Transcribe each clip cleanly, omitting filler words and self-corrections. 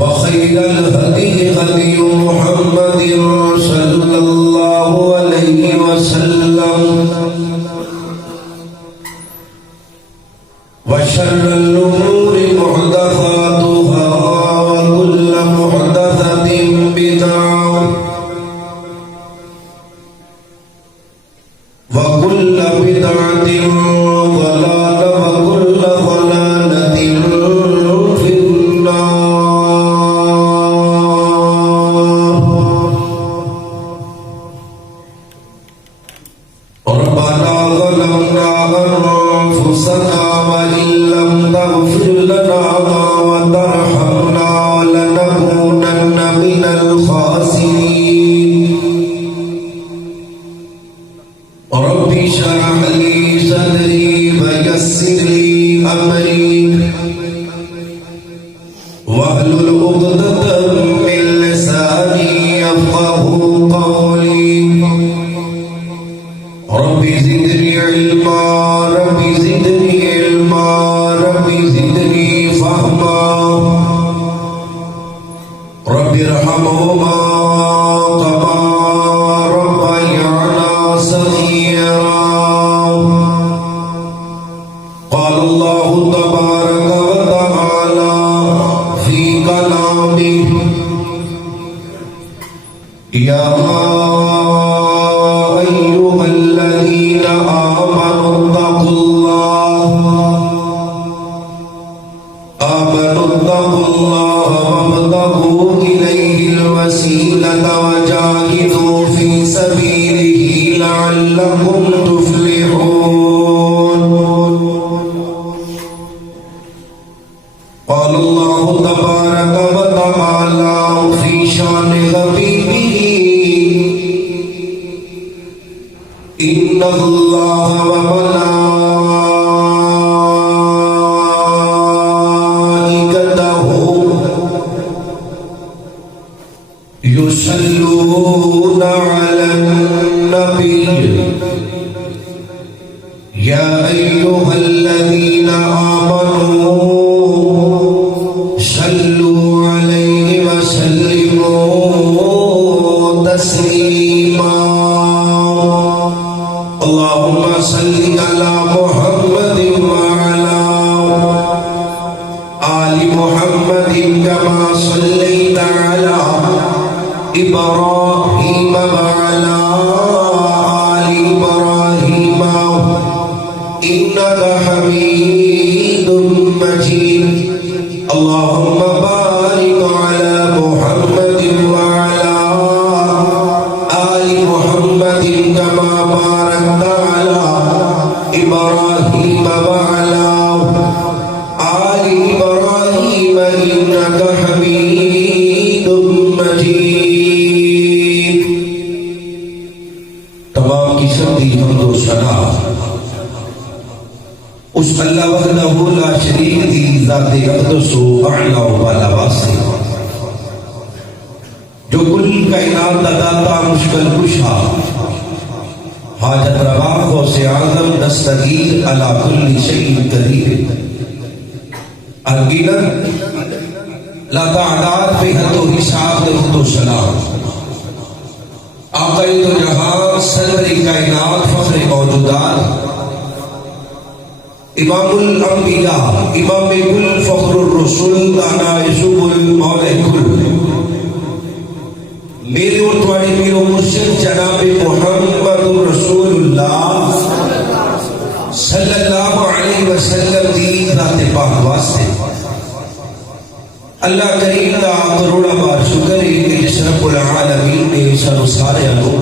وخير الهدي هدي محمد صلى الله عليه وسلم وشر الأمور محدثاتها وكل محدثة بدعة وكل بدعة ضلالة وكل ضلالة في النار. ربنا ظلمنا أنفسنا وإن لم تغفر لنا وترحمنا لنكونن من الخاسرين. رب اشرح لي صدري ويسر لي أمري واحلل عقدة من لساني يفقهوا قولي. رب زدني علما رب زدني علما رب زدني فهما. رب ارحمهما كما ربيانا صغيرا. قال الله تبارك وتعالى في كلامه يا أيها الذين آمنوا اتقوا الله وابتغوا إليه الوسيلة وجاهدوا في سبيله لعلكم تفلحون. قال الله تبارك وتعالى في شان حبيبه إن الله وملائكته يصلون على النبي يا أيها الذين آمنوا صلوا عليه وسلموا تسليما. اللهم صل على محمد وعلى آل محمد كما صليت على إبراهيم وعلى آل إبراهيم إنك حميد مجيد. اللهم بارك على محمد وعلى آل محمد كما باركت على إبراهيم وعلى آل إبراهيم إنك حميد مجيد. تمام قسم دی حمد و ثنا اس اللہ وحدہ لا شریک دی ذات اقدس و اعلی و بالا واسطے جو کل کائنات داتا مشکل کشا حاجت روا غوث اعظم دستگیر علی کل شیء قدیر الگیلن لا تعداد بے حد و حساب درود و سلام آقا دو جہاں صدر کائنات فخر موجودات امام الانبیاء امام کل فخر الرسول دانا عزب المول کل میرے اور تمہاری میر و مرشد جناب محمد رسول اللہ صلی اللہ علیہ وسلم دی ذات پاک واسطے اللہ کریم دا کروڑا بار شکر ہے کہ جس رب العالمین نے سنو سارے کو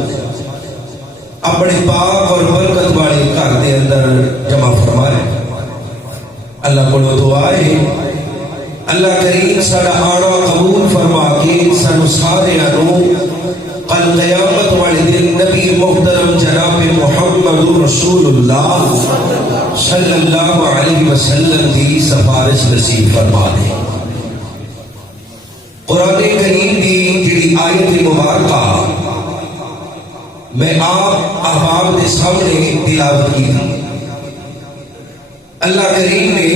اپنے پاک اور برکت والے گھر دے اندر جمع فرمائے. اللہ کو دعائے اللہ کریم سارا آنا قبول فرما کے سنو سارے کل قیامت والے دن نبی محترم جناب محمد رسول اللہ صلی اللہ علیہ وسلم کی سفارش نصیب فرما دے. قرآن کریم کی جڑی آیت مبارکہ میں آپ احباب کے سامنے تلاوت کی تھی. اللہ کریم نے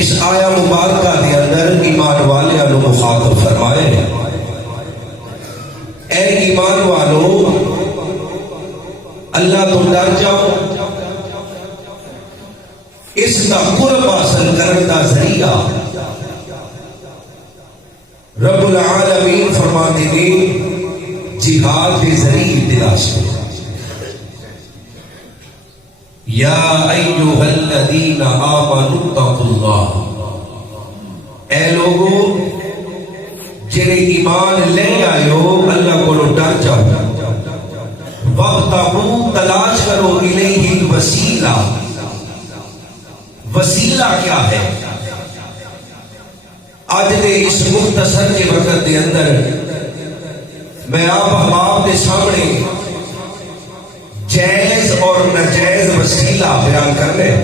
اس آیا مبارکہ کے اندر ایمان والوں مخاطب فرمائے، اے ایمان والو اللہ تو ڈر جاؤ، اس کا قرب حاصل کرنے کا ذریعہ رب العالمین فرماتے ہیں جہاد کے ذریعے تلاش کرو۔ یا ایھا الذین آمنوا اتقوا اللہ، اے لوگو جنہیں ایمان لے آئے ہو اللہ کو ڈر جاؤ، وابتغوا تلاش کرو الیہ الوسیلہ، وسیلہ کیا ہے؟ آج دے اس مختصر کے وقت کے اندر میں آپ احباب کے سامنے جائز اور ناجائز وسیلہ بیان کر لیں۔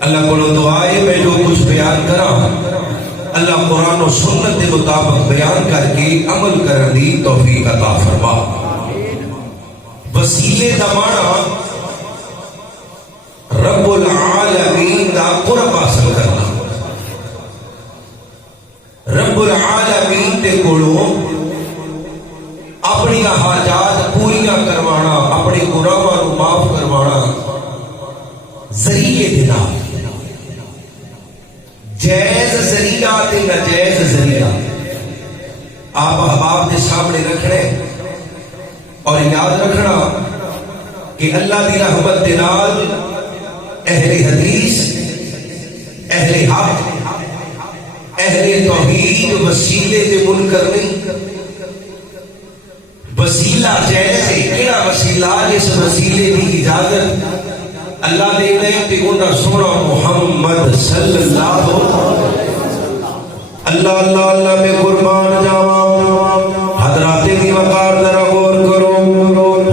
اللہ کو دعائے میں جو کچھ بیان کرا اللہ قرآن و سنت کے مطابق بیان کر کے عمل کرنے دی توفیق عطا فرما۔ وسیلے دا معنی رب العالمین دا قرب حاصل کرنا، رب العالمین دے کولوں اپنی حاجات پوریاں کروانا، اپنے گناہاں نوں معاف کروانا ذریعے دے نال، جائز ذریعہ تے ناجائز ذریعہ آپ احباب کے سامنے رکھنے اور یاد رکھنا کہ اللہ دی رحمت دے نال اہل حدیث، اہل حق، اہل توحید وسیلے دے منکر نہیں۔ وسیلہ جائز ہے، کیڑا وسیلہ جس وسیلے کی اجازت اللہ دے دے کہ انہاں سونا محمد صلی اللہ اللہ اللہ اللہ میں قربان جاواں۔ حضرات کی وقار ذرا غور کرو،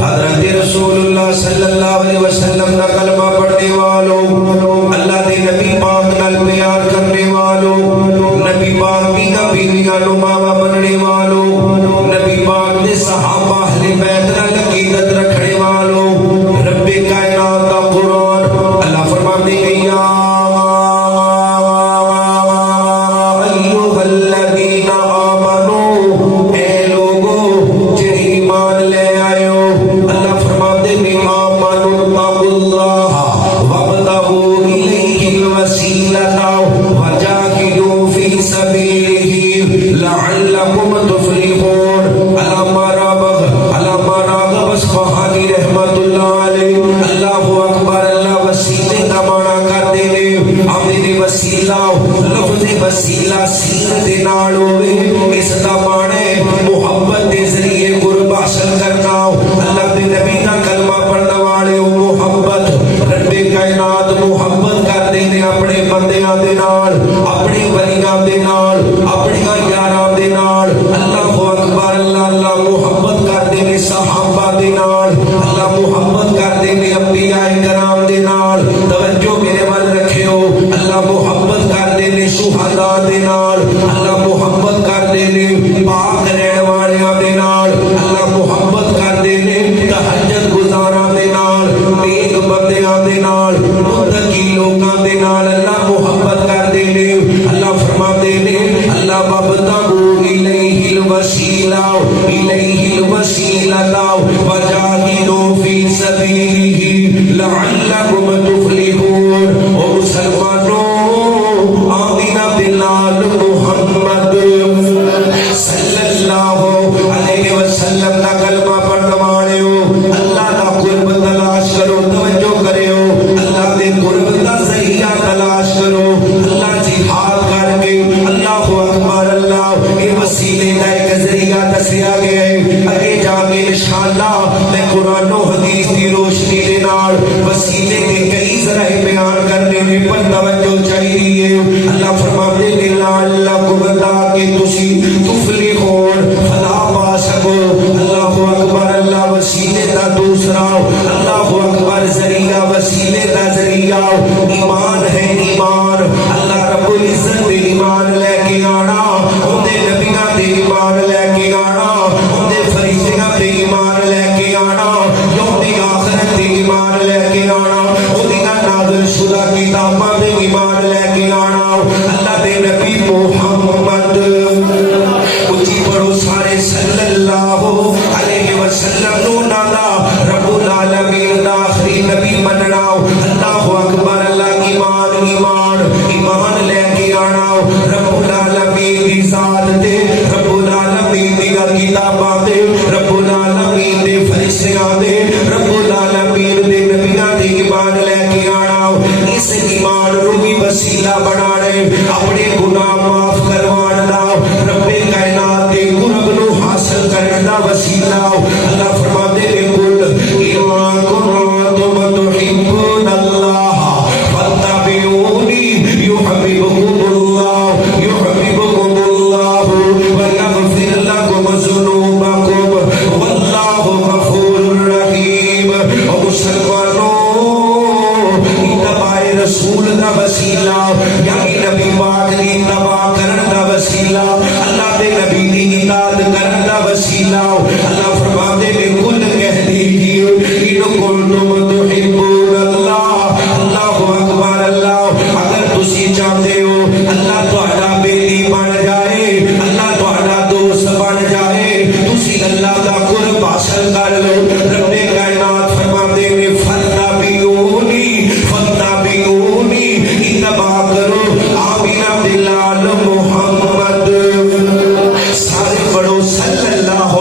حضرت رسول اللہ صلی اللہ علیہ وسلم کا کلمہ پڑھنے والوں، اللہ دے نبی پاک نال پیار کرنے والوں، نبی پاک کی بیویاں نوں ماوا بننے والوں، نبی پاک دے صحابہ اہل بیت نال عقیدت رکھنے والوں، رب کائنات دا قرآن اللہ فرماتے ہیں یا وسیلہ سین دے نال ہوئے، اس دا معنی محبت دے ذریعے قرب حاصل کرنا۔ اللہ دے نبی دا کلمہ پڑھنے والے محبت، رب کائنات محبت کر دے نے اپنے بندیاں دے نال، اپنے ولیاں دے نال، اپنی یاراں دے نال۔ اللہ اکبر، اللہ اللہ محبت کر دے نے صحابہ دے نال، اللہ محبت کر دے نے انبیاء کرام دے نال۔ توجہ میرے ول رکھیو، اللہ محبت کر دے نے شہداء دے نال، اللہ محبت کر دے نے پاک رہن والیاں دے نال، اللہ محبت کر دے نے تہجد گزاراں دے نال، نیک بندیاں دے نال، متقی لوکاں دے نال اللہ محبت کر دے نے۔ اللہ فرماتے نے اللہ وابتغوا الیہ الوسیلہ الیہ الوسیلۃ وجاہدوا فی سبیلہ لعلکم تفلحون۔ او مسلمانوں آمینہ بلال محمد صلی اللہ علیہ وسلم کا کلمہ پڑھنے والے ہو، اللہ کا قرب تلاش کرو، توجہ کرو، اللہ دے قرب کا ذریعہ تلاش کرو، اللہ جہاد کر کے اللہ اکبر اللہ یہ وسیلے کا ایک ذریعہ دسیا گیا ہے۔ اگے جا کے انشاءاللہ میں قرآن و حدیث کی روشنی دے نال وسیلے کے کئی ذرائع بیان کرنے میں پر توجہ چاہیے۔ اللہ فرماتے ہیں لعلکم تاکہ تسی تفلحون فلاح پا سکو۔ اللہ اکبر اللہ وسیلے کا دوسرا اللہ اکبر ذریعہ، وسیلے کا ذریعہ ایمان ہے، ایمان اللہ رب العزت دے ایمان لے کے آنا، اندے نبیاں دے ایمان لے کے آنا، اندے فرشتیاں دے ایمان لے کے آنا، یوم آخرت دے ایمان لے کے آنا، اندیاں نازل شدہ کی کسی ایمان رو بھی وسیلہ بنانے اپنے گناہ معاف کروان دا رب کائنات دے قرب نو حاصل کرنے دا وسیلہ اللہ فرماتے ہیں قل ایمان کنتم تحبون اللہ فاتبعونی یحببکم اللہ یحببکم اللہ ویغفر لکم ذنوبکم واللہ غفور رحیم. اور مسلمانوں اتباع رسول دا وسیلہ یعنی نبی پاک دی اتباع کرن دا وسیلہ اللہ دے نبی دی اطاعت کرن دا وسیلہ اللہ فرماتے ہیں کل کہہ دیجئے ان کنتم تحبون اللہ اللہ اکبر اللہ اگر تسی چاہتے ہو اللہ تہاڈا بیلی بن جائے اللہ تہاڈا دوست بن جائے تسی اللہ دا قرب حاصل کر لو رب کائنات فرماتے ہیں فتبعونی فتبعونی اتباع کرو آمین بلال محمد سارے پڑھو صلی اللہ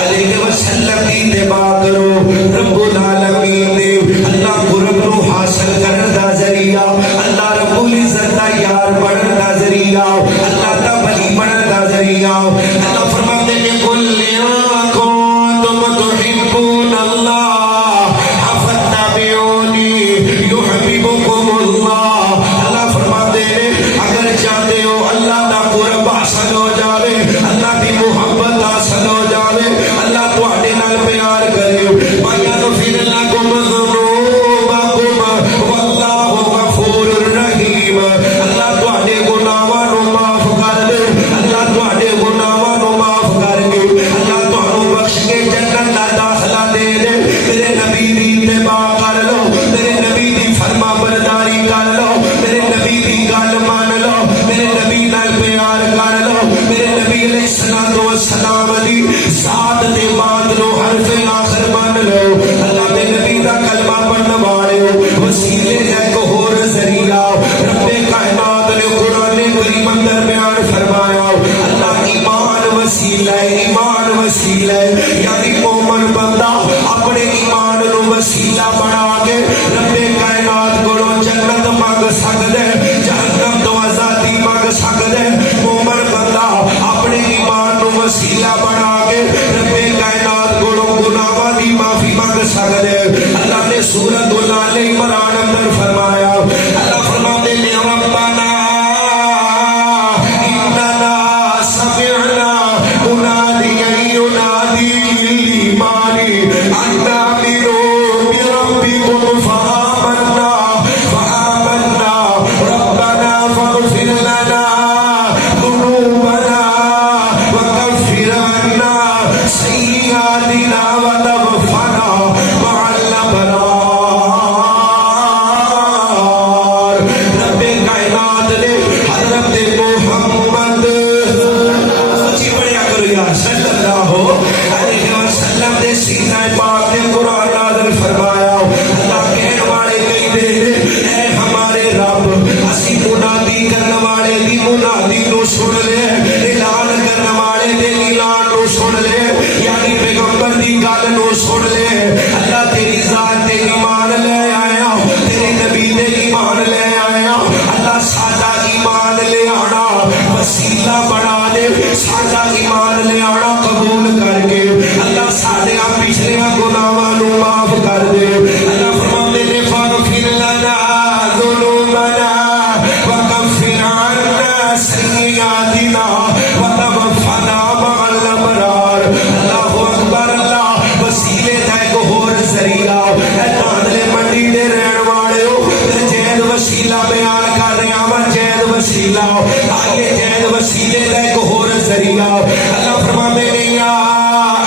علیہ وسلم کی اتباع کرو رب العالمین نے اللہ قرب نو حاصل کرن دا ذریعہ اللہ رب العزت دا یار بنن دا ذریعہ اللہ دا ولی بنن دا ذریعہ اللہ فرماتے ہیں قل ان کنتم تحبون اللہ فاتبعونی یحببکم اللہ. اللہ فرماتے ہیں اگر چاہتے ہو اللہ دا قرب حاصل ہو جاوے اللہ دی محبت حاصل ہو جاوے اللہ تواڈے نال پیار کرے ویغفر لکم ذنوبکم واللہ غفور رحیم. اللہ تواڈے گناہاں نو معاف کر دے اللہ تواڈے گناہاں نو معاف کر کے اللہ تانوں بخش کے جنت دا داخلہ دے دے. میرے نبی دی اتباع کر لو میرے نبی دی فرما برداری کر لو میرے نبی دی گل مان لو میرے نبی نال پیار کر لو میرے نبی علیہ الصلوۃ والسلام دی ذات دے بعد نو حرف آخر مان لو اللہ دے نبی دا کلمہ پڑھن والے وسیلے دا ایک ہور ذریعہ رب کائنات نے قرآن کریم اندر بیان فرمایا اللہ ایمان وسیلہ ہے ایمان وسیلہ ہے یعنی مومن بندہ اپنے ایمان نو وسیلہ بنا کے رب کائنات کو جنت مانگ سکتا ہے جہنم تو آزادی مانگ سکتا ہے. مومن بندہ اپنے ایمان نو وسیلہ بنا کے رب کائنات کو گناہاں دی معافی مانگ سکتا ہے. اللہ نے سورۃ آل عمران اندر فرمایا اللہ فرماتے ہیں ربنا اننا سمعنا منادیا ینادی للایمان ان آمنوا بربکم فآمنا ربنا فاغفر لنا ذنوبنا وكفر عنا سيئاتنا وتوفنا مع الابرار. رب کائنات نے حضرت محمد سچی پڑھیا کرو یا صلی اللہ علیہ وسلم دے سینہ پاک دے قرآن نازل فرمایا اللہ کہنے والے کئی دے اے ہمارے رب اسی منادی کرنے والے دی منادی نو سن لے اعلان کرنے والے دے اعلان نو سن لے یعنی پیغمبر دی گل نو سن لے اللہ تیری ذات تے ایمان لے آیا تیرے نبی تے ایمان لے آیا اللہ ساڈا ایمان لے آنا وسیلہ بنا دے ساڈا ایمان لے آنا قبول کر کے اللہ ساڈے پچھلے گناہاں نو معاف کر دے. اللہ فرماتے ہیں فاغفر لنا ذنوبنا وكفر عنا سيئاتنا وتوفنا مع الابرار. اللہ اکبر اللہ وسیلے دا ایک ہور ذریعہ اے تاندلے منڈی دے رہن والے ہو جید وسیلہ بیان کر رہے ہیں جید وسیلہ آئیے جید وسیلے دا ایک ہور ذریعہ اللہ فرماتے ہیں یا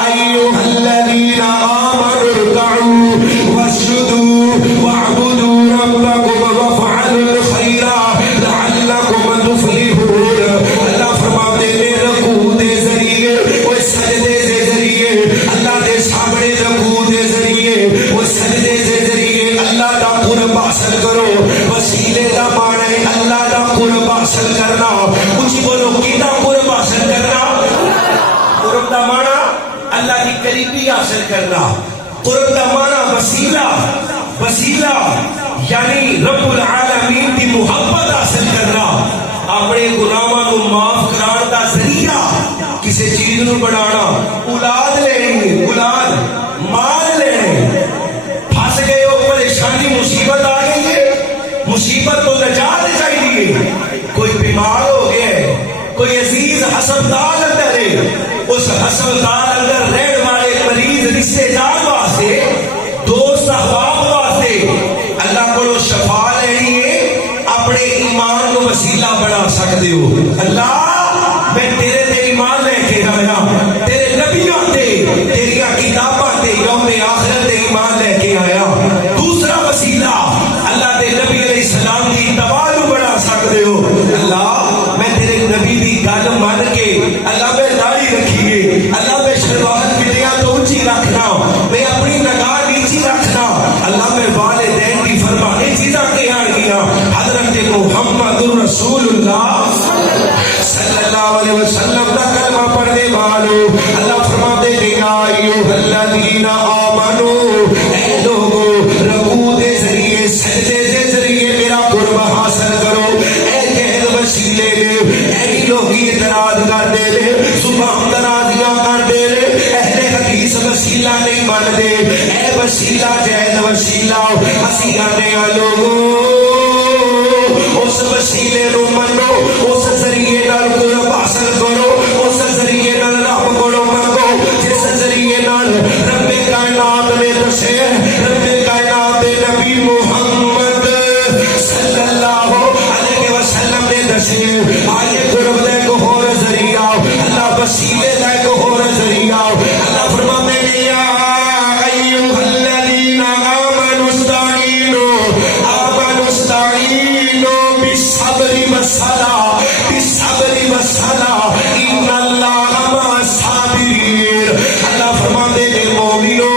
ایھا الذین آمنوا ارکعوا واسجدوا واعبدوا ربکم وافعلوا الخیر لعلکم تفلحون. اللہ فرماتے ہیں رکوع دے ذریعے وہ سجدے دے ذریعے اللہ دے سامنے رکوع دے ذریعے وہ سجدے دے ذریعے اللہ دا قرب حاصل کرو. وسیلے دا معنی ہے اللہ دا قرب حاصل کرنا. کچھ بولو کیدا قرب حاصل کرنا. قرب دا معنی اللہ کی قریبی حاصل کرنا. قرب دا معنی وسیلہ وسیلہ یعنی رب العالمین دی محبت حاصل کرنا، اپنے گناہاں نو معاف کران دا ذریعہ کسی چیز نو بنانا، اولاد لینی، اولاد مال لینے، پھنس گئے ہو، پریشانی مصیبت آ گئی ہے، مصیبت تو نجات چاہیے، کوئی بیمار ہو گیا، کوئی عزیز ہسپتال اندر ہے، اس ہسپتال اندر رہن والے مریض رشتے دار واسطے، دوست احباب واسطے اللہ کو شفا لینی ہے، اپنے ایمان کو وسیلہ بنا سکتے ہو۔ اللہ میں تیرے تے ایمان لے کے آیا، تیرے نبیوں تے، تیری کتاباں تے، یوم آخرت تے ایمان لے کے آیا۔ دوسرا وسیلہ اللہ دے نبی علیہ السلام دی اتباع نو بنا سکتے ہو۔ اللہ میں تیرے نبی دی گل مان کے، اللہ میں داڑھی رکھیے، اللہ میں شلوار بٹیاں تو اونچی رکھنا، میں اپنی نگاہ نیچی رکھنا، اللہ میں والدین کی فرمانی چیزاں کے آن گیا۔ حضرت محمد رسول اللہ صلی اللہ علیہ وسلم کا کلمہ پڑھنے والوں، اللہ فرماتے ہیں یا ایھا الذین آمنو، اے لوگو رکوع دے ذریعے، سجدے دے ذریعے میرا قرب حاصل کرو۔ اے جہد وسیلے نے، اے لوگی اعتراض کر دے لے، صبح درازیاں کر دے لے، اہل حدیث وسیلہ نہیں مان دے، اے وسیلہ جہد وسیلہ، اسی آنے لوگوں اس وسیلے نو منو، اس ذریعے نال قرب حاصل کرو، اس ذریعے نال رب کو منگو، جس ذریعے نال رب کائنات نے دسے، رب کائنات دے نبی محمد صلی اللہ علیہ وسلم نے دسے۔ آئے قرب دے کو ہور ذریعہ، اللہ وسیلے دے کو ہور ذریعہ، اللہ فرماتے ہیں یا ایھا الذین آمنوا استعینوا، آمنوا استعینوا بالصبر والصلاۃ، بالصبر والصلاۃ ان اللہ مع الصابرین۔ اللہ فرماتے ہیں مومنو،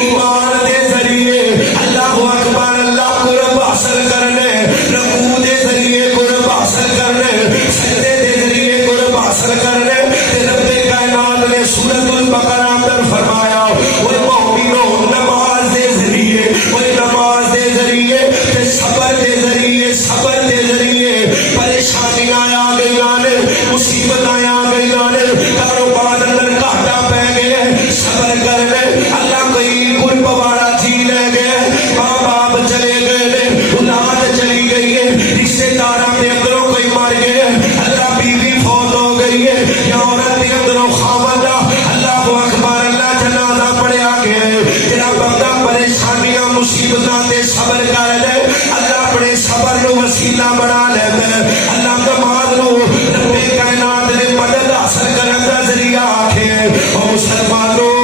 ایمان دے ذریعے اللہ اکبر، اللہ قرب حاصل کرنے، رکوع دے ذریعے قرب حاصل کرنے، سجدے دے ذریعے قرب حاصل کرنے، تے رب کائنات نے سورۃ البقرہ اندر فرمایا وہ مومنو نماز دے ذریعے، وہ نماز دے ذریعے تے صبر دے ذریعے، صبر دے ذریعے پریشانیاں آ گئیاں نے، مصیبت آ گئیاں نے، کاروبار اندر گھاٹا پہ گئے، صبر کر لے، اللہ کوئی قرب والا جی لے گئے، ماں باپ چلے گئے نے، اولاد چلی گئی ہے، رشتے داراں دے اندروں کوئی مر گئے، اللہ بیوی فوت ہو گئی ہے، یا عورت دے اندروں خاوند، اللہ اکبر، اللہ جنازہ پڑھیا گیا ہے۔ جڑا بندہ پریشانیاں مصیبتاں تے صبر کر لے، اللہ اپنے صبر نو وسیلہ بنا لیتا ہے، اللہ نماز نو رب کائنات نے مدد حاصل کرنے کا ذریعہ آکھے۔ او مسلمانوں،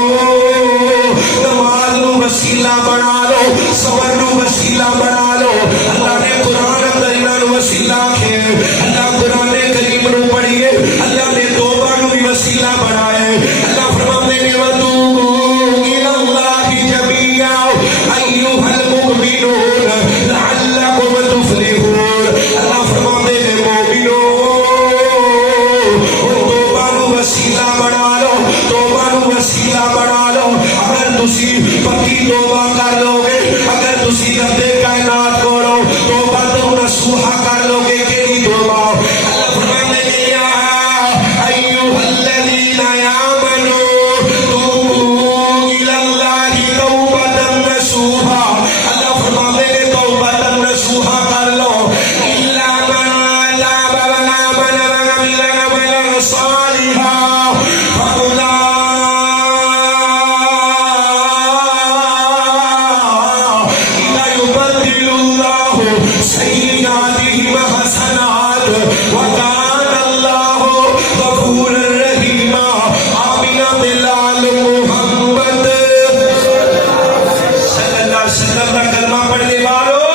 نماز نو وسیلہ بنا لو، صبر نو وسیلہ بنا لو، اللہ نے قرآن اندر انہاں نو وسیلہ آکھے، اللہ قرآن کریم نو پڑھیے، اللہ نے توبہ نو بھی وسیلہ بنایا ہے۔ اللہ فرماتے ہیں وَتُوبُوا إِلَى اللَّهِ جَمِيعًا أَيُّهَا الْمُؤْمِنُونَ لَعَلَّكُمْ تُفْلِحُونَ۔ اللہ فرماتے ہیں مومنو، توبہ نو وسیلہ بنا لو، توبہ نو وسیلہ بنا لو، اگر تسی پکی توبہ کر لو گے، اگر تسی رب کائنات کرو توبہ تو نصوحہ کر لو گے، کیڑی توبہ؟ اللہ فرماتے ہیں یا ایھا الذین آمنوا توبوا الی اللہ توبۃ نصوحا۔ اللہ فرماتے ہیں توبۃ نصوحا کر لو، الا من تاب وآمن وعمل عملا صالحا فاولئک يبدل اللہ سیئاتہم حسنات وکان اللہ غفورا رحیما۔ آمین بلال محمد صلی اللہ علیہ وسلم کا کلمہ پڑھنے والوں،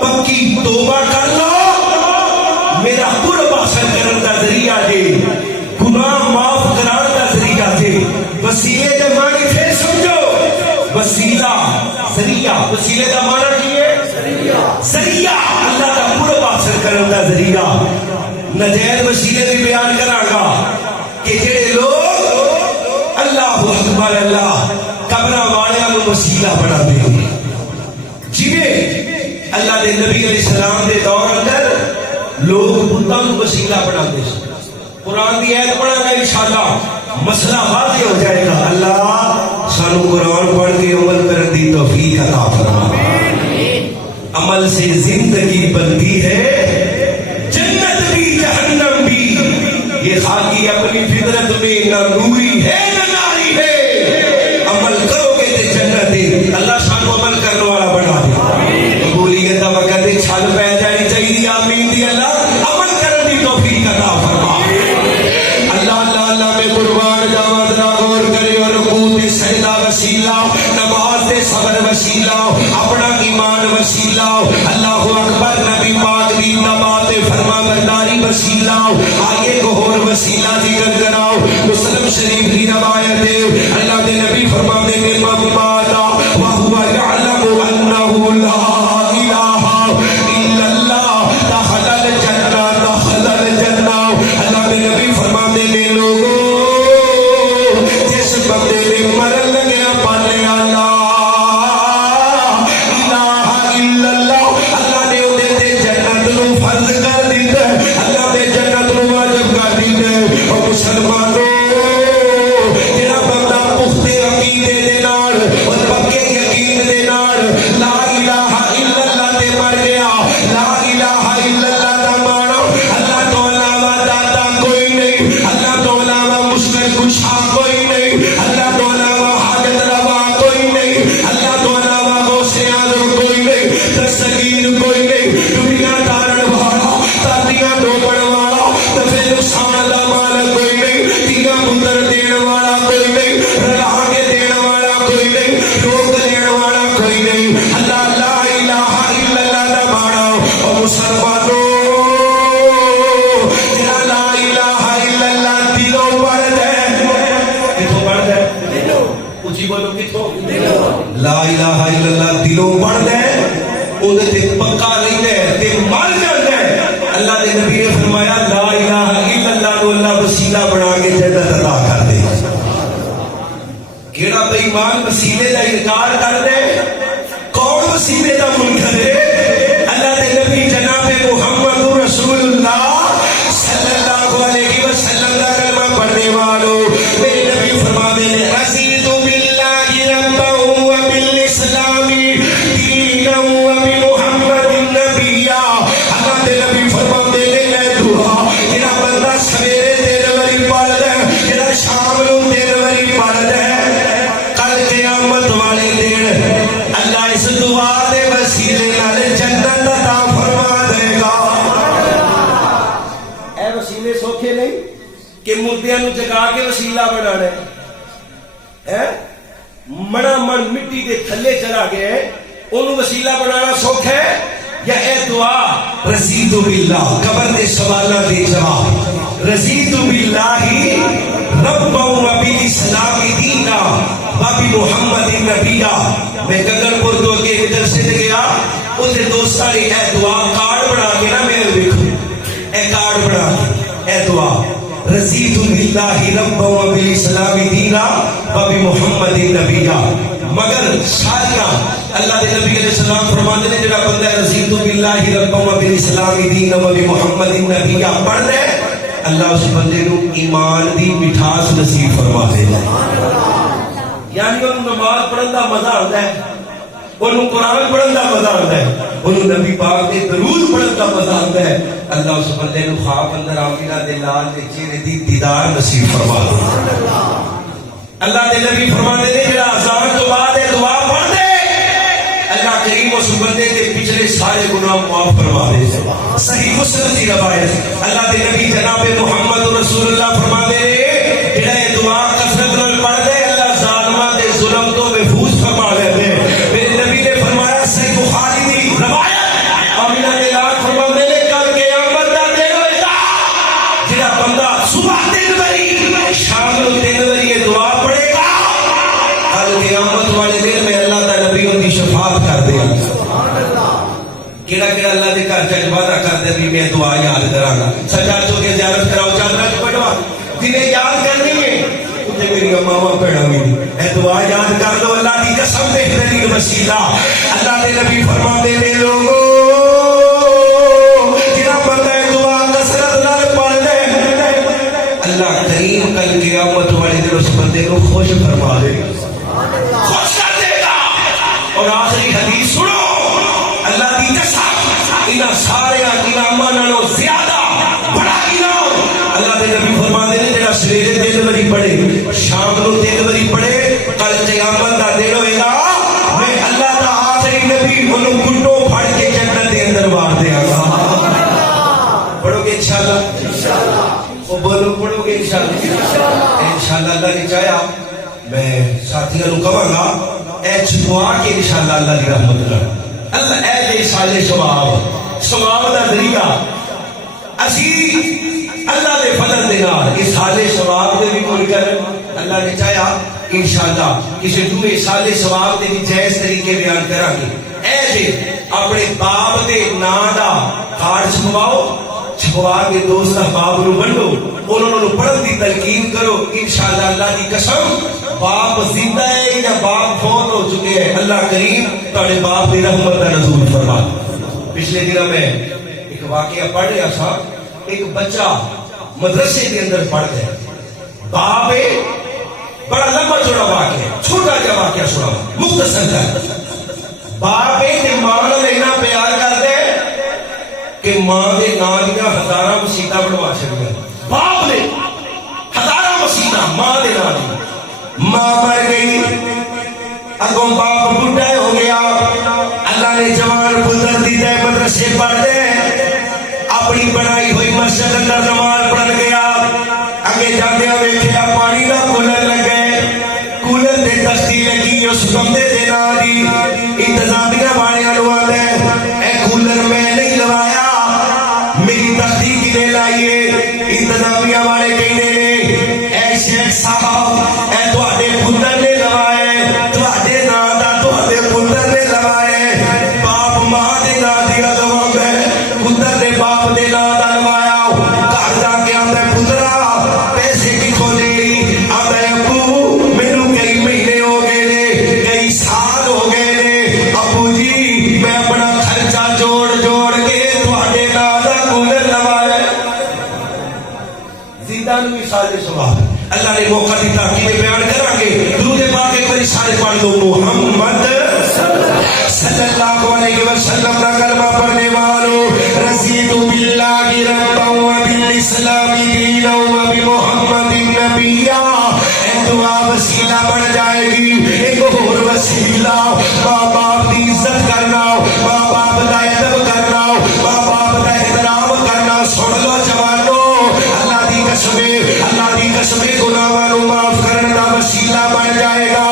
پکی توبہ کر لو، میرا قرب حاصل کرنے کا ذریعہ دے، گناہ معاف کرانے کا ذریعہ دے۔ وسیلے کے معنی پھر سمجھو، وسیلہ ذریعہ، وسیلے کا معنی کی ہے ذریعہ، اللہ کا قرب حاصل کرنے کا ذریعہ۔ نجائز وسیلے بھی بیان کراں گا کہ جڑے لوگ اللہ اکبر، اللہ قبراں والے وسیلہ بنا دے گی. جویں اللہ دے نبی علیہ السلام دے دور اندر لوگ بتاں نوں وسیلہ بنا دے سن. قرآن دی آیت پڑھا گا انشاءاللہ مسئلہ واضح ہو جائے گا. اللہ سانو قرآن پڑھ کے عمل کرنے دی توفیق عطا فرما. عمل سے زندگی بنتی ہے جنت بھی جہنم بھی. یہ خاکی اپنی فطرت میں نہ نوری ہے نہ ناری ہے. عمل کرو گے تے جنت ہے. اللہ سانو عمل کرنے والا بنا دے. قبولیت دا وقت چھل پہ جانی چاہیے. آمین دی. اللہ عمل کرنے دی توفیق عطا فرما. اللہ اللہ اللہ میں قربان جاواں. ذرا غور کرے اور رکوع تے سجدہ وسیلہ, نماز تے صبر وسیلہ, اپنا ایمان وسیلہ, اللہ اکبر نبی پاک دی نماز فرما برداری وسیلہ. آگے کو اور وسیلہ ذکر کراؤ. مسلم شریف کی روایت ہے اللہ کے نبی فرماتے ہیں من مات وهو يعلم انه لا اله الا الله دخل الجنہ دخل الجنہ. اللہ کے نبی فرماتے ہیں لوگوں جس بندے نے مرن لگیا پانے لا الہ الا اللہ, اللہ نے اودے تے جنت نو فرض کر دتا. اللہ نے جنت نو واجب کر دتا. او مسلمانوں جڑا بندہ پختہ عقیدے دے نال اور پکے یقین دے نال لا الہ الا اللہ تے مر گیا. لا الہ الا اللہ دا مانو اللہ تو علاوہ داتا کوئی نہیں, اللہ تو علاوہ مشکل کشا کوئی نہیں, اللہ تو علاوہ حاجت روا کوئی نہیں, اللہ تو علاوہ غوث اعظم کوئی نہیں, دستگیر کوئی نہیں, دنیا دارن والا تردیاں ڈوبن والا دفع نقصان دا مالک کوئی نہیں, تیرا مندر دین والا کوئی نہیں, رلا کے دین والا کوئی نہیں, روک دین والا کوئی نہیں. اللہ لا الہ الا اللہ دا مانا. اور مسلمانوں جنا لا الہ الا اللہ دلوں پڑھ دے. کتھوں پڑھ دے؟ اچھی بولو کتھوں؟ لا الہ الا اللہ دلوں پڑھ دے, اودے تے پکا رہندے تے مر جاندے. اللہ دے نبی نے فرمایا لا الہ الا اللہ نو اللہ وسیلہ بنا کے جنت عطا کر دے. کیڑا بے ایمان وسیلے دا انکار کر دے؟ کون وسیلے دا منکر ہے؟ اللہ دے نبی جناب محمد رسول اللہ صلی اللہ علیہ وسلم دا کلمہ پڑھنے والوں میرے نبی فرماتے ہیں رضیت باللہ ربا وبالاسلام دینا وبمحمد نبیا. اللہ دے نبی فرماتے ہیں اے دعا جڑا بندہ سویرے تین واری پڑھ دے, جڑا شام نو تین واری پڑھ دے, کل قیامت والے دن اللہ اس دعا دے وسیلے نال جنت عطا فرما دے گا. اے وسیلے سوکھے نہیں کہ مردیاں نو جگا کے وسیلہ بنانا ہے. مڑا من مٹی دے تھلے چلا گئے اونوں وسیلہ بنانا سوکھا ہے یا اے دعا رضیت باللہ قبر دے سوالاں دے جواب رضیت باللہ ربا وبالاسلام دینا وبمحمد نبیا. میں گگن پور تو کے مدرسے تے گیا, اوتھے دوستاں نے اے دعا کارڈ بنا کے نا میرے دیکھو اے کارڈ بنا کے اے دعا رضیت باللہ ربا وبالاسلام دینا وبمحمد نبیا. مگر ساریاں اللہ دے نبی علیہ السلام فرماتے ہیں جڑا بندہ رضیت باللہ ربا وبالاسلام دینا وبمحمد نبیا پڑھ لے اللہ اس بندے نو ایمان دی مٹھاس نصیب فرما دے گا. یعنی انہوں نماز پڑھن دا مزہ آتا ہے, انہوں قرآن پڑھن دا مزہ آتا ہے, انہوں نبی پاک دے درود پڑھن دا مزہ آتا ہے. اللہ اس بندے نو خواب اندر آمینہ دے لال دے چہرے دی دیدار نصیب فرما دے. اللہ دے نبی فرماتے ہیں جڑا اذان تو بعد دعا پڑھ دے اللہ کریم اس بندے کے پچھلے سارے گناہ معاف فرما دے. صحیح مسلم کی روایت اللہ دے نبی جناب محمد رسول اللہ فرماتے ہیں جڑا یہ دعا کثرت نال پڑھ دے اللہ ظالماں دے ظلم تو محفوظ فرما دے. میرے نبی نے فرمایا صحیح بخاری دی روایت آمینہ نے لال فرماتے ہیں کل قیامت دا دن ہوئے گا جڑا بندہ صبح 3 باری شام کو 3 باری یہ دعا پڑھے گا کل قیامت والے دن میں اللہ تعالی نبی ان کی شفاعت کر دے گا. کیڑا کیڑا اللہ دے گھر چ وعدہ کر دے بھی میں دعا یاد کراں گا. سجا چو کے زیارت کراؤ چادر چ پڑھوا جنہیں یاد کرنی ہے تے میری ماما بہنا بھی اے دعا یاد کر لو اللہ کی قسم بہترین وسیلہ اللہ کے نبی فرماتے نے لوگوں جنہاں بندہ دعا کثرت نال پڑھ دے اللہ کریم کل قیامت والے دن اس بندے کو خوش فرما دے گا خوش کر دے گا. اور آخری حدیث سنو اللہ کی قسم انہاں سارے انعاماں نالوں زیادہ بڑا انعام اللہ کے نبی فرماتے نے جڑا سویرے 3 باری پڑھے شام کو 3 باری پڑھے کل قیامت دا دن ہوئے گا میں اللہ دا آخری نبی انہوں گھٹوں پھڑ کے جنت دے اندر وار دیا گا. پڑھو گے انشاءاللہ وہ بولو پڑھو گے انشاءاللہ اللہ نے چاہیا میں ساتھیوں کو کہوں گا اے چھپوا کے انشاءاللہ اللہ کی رحمت کر اللہ اے دے سالے ثواب دا ذریعہ اسی اللہ دے فضل دے نال اس سالے ثواب دے بھی کوئی کر اللہ نے چاہیا انشاءاللہ کسی دوسرے سالے ثواب دے بھی جائز طریقے بیان کرا گے. اے دے اپنے باپ دے نام دا کارڈ چھپوا کے دوست احباب نو ونڈو انہوں نے پڑھن دی تلقین کرو انشاءاللہ اللہ کی قسم باپ زندہ ہے یا باپ فوت ہو چکے ہیں اللہ کریم تہاڈے باپ دی رحمت دا نزول فرما. پچھلے دنوں میں ایک واقعہ پڑھ رہا تھا ایک بچہ مدرسے کے اندر پڑھ گیا باپ بڑا لمبا چوڑا واقعہ چھوٹا جا واقعہ سنا مختصر ہے باپ تے ماں نال اتنا پیار کرتے کہ ماں دے نام دیا 1000 مسیتاں بنوا چھڑیا باپ نے 1000 مسیتاں ماں دے نام دی ماں مر گئی اگوں باپ بڈھا ہو گیا اللہ نے جوان پتر دیتا ہے مدرسے پڑھ دے اپنی بنائی ہوئی مسجد اندر نماز پڑھ گیا اگے جاندے ویکھیا پانی دا کولر لگے کولر تے تختی لگی اس بندے دے نام دی انتظامیہ والے نوں آندے اے کولر میں نہیں لوایا میری تختی کنے لائیے انتظامیہ والے کہندے نے اے شیخ صاحب اے تواڈے پتر نے لوائے تواڈے نام دا تواڈے پتر نے لوائے باپ ماں دے نام دی لواوے پتر دے باپ دے نام دا لوایا گھر جا کے آندا پترا پیسے کتھوں لئی آندا ابو مینوں کئی مہینے ہو گئے نے کئی سال ہو گئے نے ابو جی میں اپنا خرچہ جوڑ جوڑ کے تواڈے نام دا کولر لوایا زندہ نو مثال سوال اللہ نے موقع دیتا کہ میں بیان کرا گے درود پاک ایک باری سارے پڑھ دو محمد صلی اللہ علیہ وسلم کا کلمہ پڑھنے والوں رضیت باللہ ربا وبالاسلام دینا وبمحمد نبیا اے دعا وسیلہ بن جائے گی ایک اور وسیلہ ماں باپ کی عزت کرنا ماں باپ کا ادب کرنا ماں باپ کا احترام کرنا سن لو جوانو اللہ دی قسم گناہاں نو معاف کرنے دا وسیلہ بن جائے گا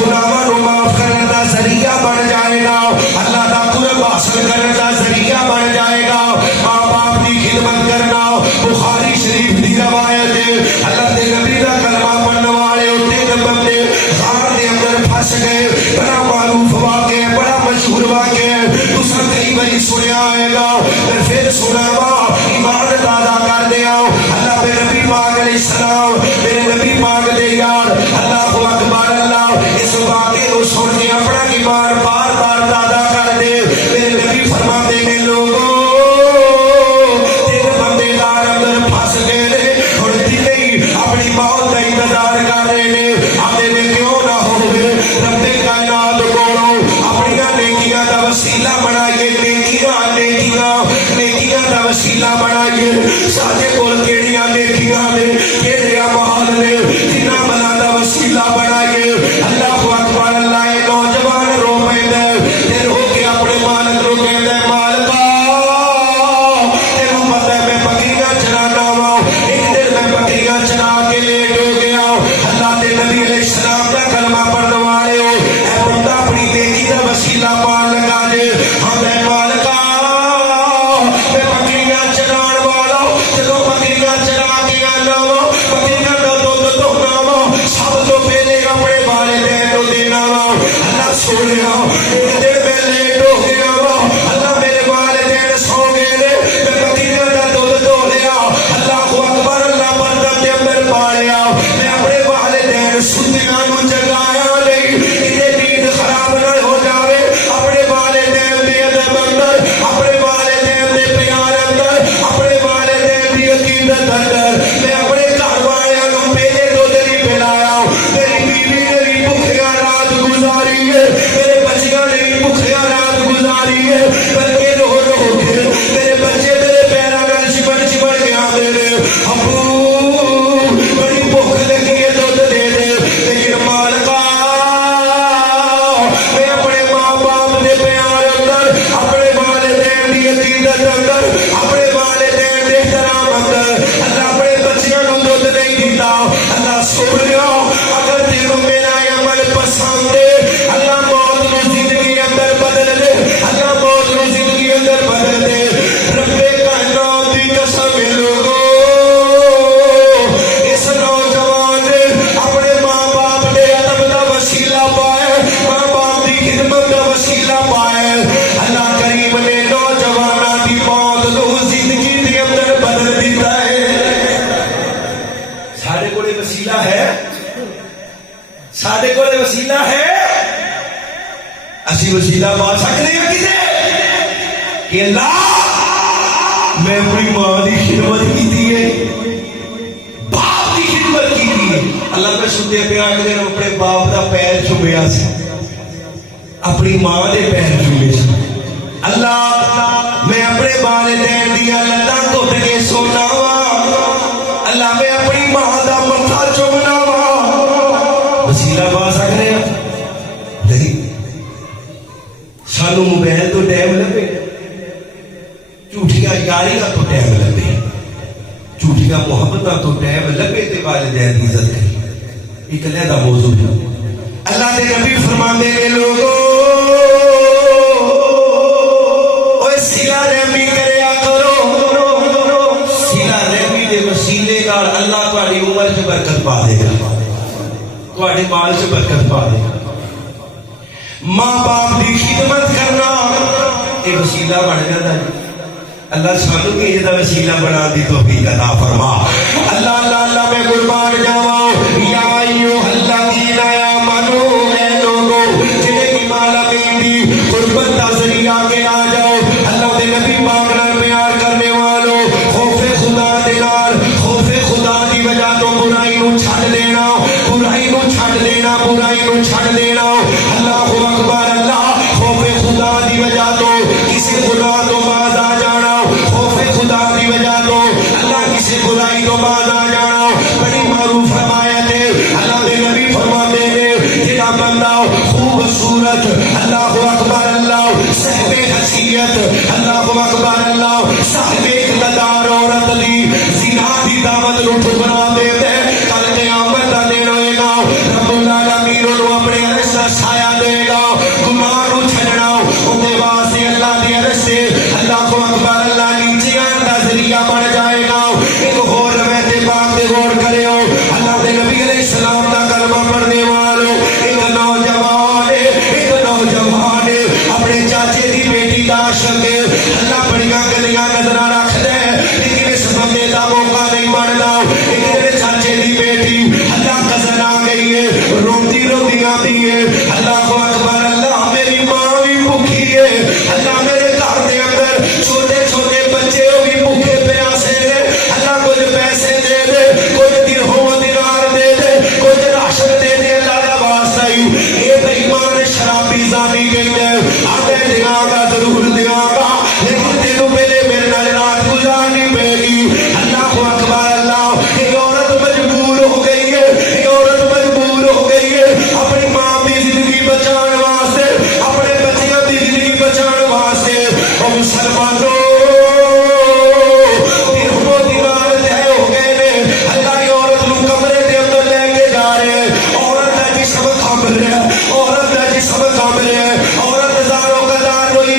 گناہاں نو معاف کرنے دا ذریعہ بن جائے گا اللہ دا قرب حاصل کرنے دا ذریعہ بن جائے گا ماں باپ کی خدمت کرنا بخاری شریف دی روایت ہے اللہ دے نبی دا کلمہ پڑھنے والے تین بندے غار دے اندر پھنس گئے بڑا معروف واقعہ بڑا مشہور واقعہ تساں کئی باری سنیا ہوئے گا پھر سناوا ایمان دادا کر دیا اللہ میرے نبی پاک علیہ السلام میرے نبی پاک دے یار اللہ اکبر اللہ اس واقعے کو سن کے اپنا ایمان بار بار دادا کر دے میرے نبی فرماتے ہیں لوگوں تین بندے دار اندر پھنس گئے نے ہڑتی نہیں اپنی موت کا انتظار کر رہے نے آتے میں کیوں نہ ہوئے رب کائنات کولوں اپنی نیکیاں دا وسیلہ بنائیے نیکیاں دا وسیلہ بنائیے ساڈے کول کیڑیاں نیکیاں نے کیڑے اعمال نے جنہاں بلا دا وسیلہ بنائیے اللہ اکبر اللہ اے نوجوان رو پیندے تے رو کے اپنے مالک رو کہندا مالکا تینوں پتہ ہے میں بکریاں چرانا وا ایک دن میں بکریاں چرا کے لیٹ ہو گیا اللہ دے نبی علیہ السلام دا کلمہ پڑھن والے ہو اے بندہ اپنی نیکی دا وسیلہ پان لگا دے ہم اے مالکا میں بکریاں چران والا جدوں بکریاں چرا کے آنا وا بکریاں دا دودھ دھونا وا سب تو پہلے اپنے والدین نوں دینا وا اللہ سونیا ایک دن میں لیٹ ہو گیا وا اللہ میرے والدین سو گئے نے میں بکریاں دا دودھ دھو لیا اللہ اکبر اللہ برکت دے اندر پا لیا میں اپنے والدین سنیاں نوں جگایا وسیلہ پائے اللہ کریم نے نوجوانوں کی موت کو زندگی کے اندر بدل دیتا ہے سارے کو وسیلہ ہے سارے کو وسیلہ ہے اسی وسیلہ پا سکتے ہیں کسی کہ اللہ میں اپنی ماں کی خدمت کی ہے باپ کی خدمت کی ہے اللہ میں سنتے پہ آگے اپنے باپ کا پیر چومیا سی اپنی ماں کے پیر چومے سی اللہ میں اپنے والدین دیا لتاں گھٹ کے سونا وا اللہ میں اپنی ماں کا متھا چومنا وا وسیلہ پا سکتے ہیں نہیں سانو موبائل تو ٹائم لگے جھوٹیاں یاریاں تو ٹائم لگے جھوٹیاں محبتاں تو ٹائم لگے تے والدین کی عزت کری ایک علیحدہ موضوع ہے اللہ کے نبی فرماندے نے لوگوں اوے صلہ رحمی کریا کرو صلہ رحمی دے وسیلے نال اللہ تہاڈی عمر چ برکت پا دے گا تہاڈے مال چ برکت پا دے گا ماں باپ کی خدمت کرنا یہ وسیلہ بن جاتا ہے اللہ سانو بھی یہ وسیلہ بنا دی توفیق عطا فرما اللہ اللہ اللہ میں قربان جاواں یا ایھا الذین آمنو اے لوگو جنہیں ایمان لائیں دی قربت دا ذریعہ کے آ جاؤ اللہ دے نبی پاک نال پیار کرنے والوں خوف خدا دے نال خوف خدا دی وجہ تو برائی نو چھڈ دینا برائی نو چھڈ دینا برائی نو چھڈ دینا اللہ اکبر اللہ خوف خدا دی وجہ تو کسی گناہ تو باز آ جانا خوف خدا دی وجہ تو اللہ کسی برائی تو باز آ جانا بڑی معروف روایت ہے اللہ دے نبی فرماتے ہیں جہاں بندہ خوبصورت اللہ اکبر اللہ صاحب حیثیت اللہ اکبر اللہ صاحب اقتدار عورت دی زنا دی دعوت نو ٹھکرا دے دے کل قیامت دا دن ہوئے گا رب العالمین انہوں اپنے عرش دا سایہ دے گا گناہ نو چھڑنا ان دے واسطے اللہ دے عرش سے اللہ کو اکبر اللہ نیچے آن دا ذریعہ بن جائے گا ایک غور روایت پاک دے غور کرے ہو اللہ دے نبی علیہ السلام دا کلمہ پڑھنے والوں ایک نوجوان اپنے چاچے دی بیٹی دا عاشق اللہ بڑیاں گلیاں نظر رکھ دے لیکن اس بندے دا موقع نہیں بننا ایک میرے چاچے دی بیٹی اللہ قزل آ گئی ہے روتی روتی آتی ہے اللہ کو اکبر اللہ میری ماں بھی بھوکی ہے اللہ میرے گھر دے اندر چھوٹے چھوٹے بچے بھی بھوکے پیاسے نے اللہ کچھ پیسے دے دے کچھ درہم دینار دے دے کچھ راشن دے دے اللہ کا واسطہ اے بے ایمان شرابی زانی گئی ہے آتے دیا گا ضرور دیا گا لیکن تینوں پہلے میرے نال رات گزارنی پڑے گی اللہ کو اکبر اللہ ایک عورت مجبور ہو گئی ہے ایک عورت مجبور ہو گئی ہے اپنی ماں کی زندگی بچانے واسطے اپنے بچیاں کی زندگی بچانے واسطے اور مسلمانوں درہم و دینار دے ہو گئے نے اللہ کی عورت نو کمرے دے اندر لے کے جا رہے ہیں عورت کا جسم کھمب رہا ہے عورت کا جسم کھمب رہا ہے عورت زاروں قدار روئی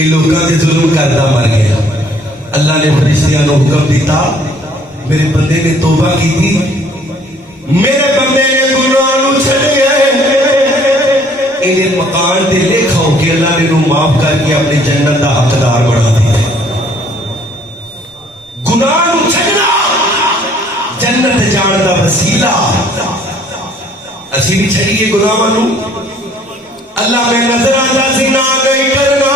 یہ لوگوں سے ظلم کرتا مر گیا. اللہ نے فرشتیاں کو حکم دیتا, میرے بندے نے توبہ کی تھی, میرے بندے نے گناہ نو چھڈیا انہیں مکان تے لکھ ہو کے اللہ نے انہوں معاف کر کے اپنی جنت دا حقدار بنا دیا. گناہ نو چھڈنا جنت جان دا وسیلہ. اسی بھی چھڑیے گناہ نو. اللہ میں نظر آتا زنا نہیں کرنا,